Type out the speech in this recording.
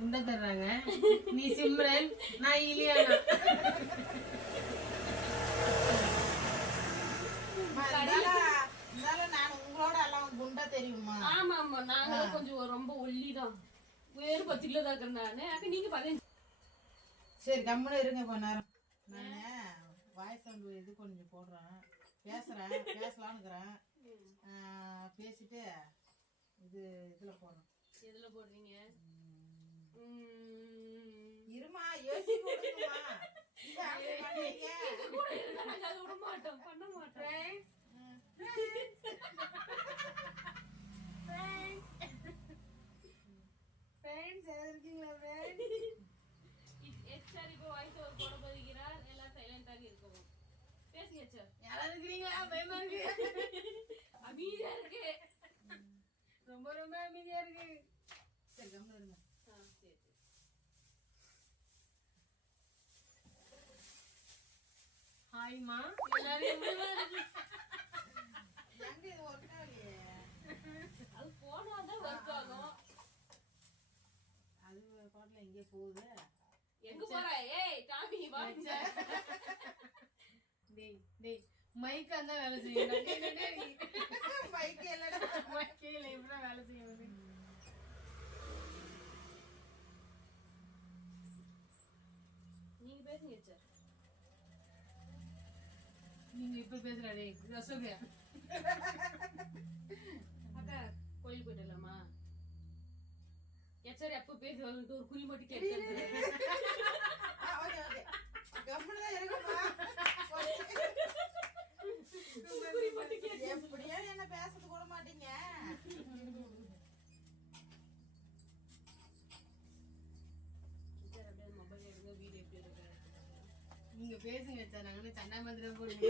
முண்டை தர்றாங்க. நீ சிம்ரன், நான் இலியானா. நான் உங்களோட எல்லாம் குண்டா தெரியுமா? ஆமா ஆமா, நாங்க கொஞ்சம் ரொம்ப ஒல்லிதான். வேறு 10 கிலோ தான் இருக்கேன் நானு. அப்ப நீங்க 15. சரி கம்முன்னு இருங்க கொஞ்ச நேரம். நானு வாய்ஸ் சவுண்ட் இது கொஞ்சம் போடுறேன், பேசலாம்னுக்குறேன். பேசிட்டு இது இதுல போடுறேன். எதுல போடுறீங்க? இருமா யோசிக்க விடுங்கம்மா. விட மாட்டோம், பண்ண மாட்டோம். எச்ஆர் இப்போ வாய்ஸ் ஓவர் போட போகிறார். எல்லாம் சைலண்டாக இருக்கவும். பேசுங்க எச்ஆர். யாராவது இருக்கிறீங்களா? பயமா இருக்கு. அமைதியா இருக்கு. ரொம்ப ரொம்ப அமைதியா இருக்கு. சரி கம்முன்னு இருங்க. சரி. ஹாய்மா. எல்லாரும் எங்க இது ஒர்க் ஆகலையே? அது போனாதான் ஒர்க் ஆகும். அது பாட்டுல எங்கே போகுது? எங்க போற? ஏய் டாமி வா. டேய் மைக் அந்த வேலை செய்யணும். மைக் இல்லடா. மைக் இல்ல, இப்படி வேலை செய்யணும். நீங்க பேசுங்க சார். நீங்க இப்ப பேசுறாடே ரசோகா. அக்கா கோயில் போயிடலாமா? எச்ஆர் எப்ப பேசுவாங்க ஒரு குறி மட்டும் கேட்கறது. ஓகே ஓகே கம்முன்னு தான் இருக்குமா. குறி மட்டும் கேட்க. எப்படியா என்ன பேசது கூட மாட்டீங்க. மொபைல் எடுங்க, வீடியோ எப்படி இருக்கு? நீங்க பேசுங்க சார், நாங்க சண்டா மந்திரம் போடுங்க.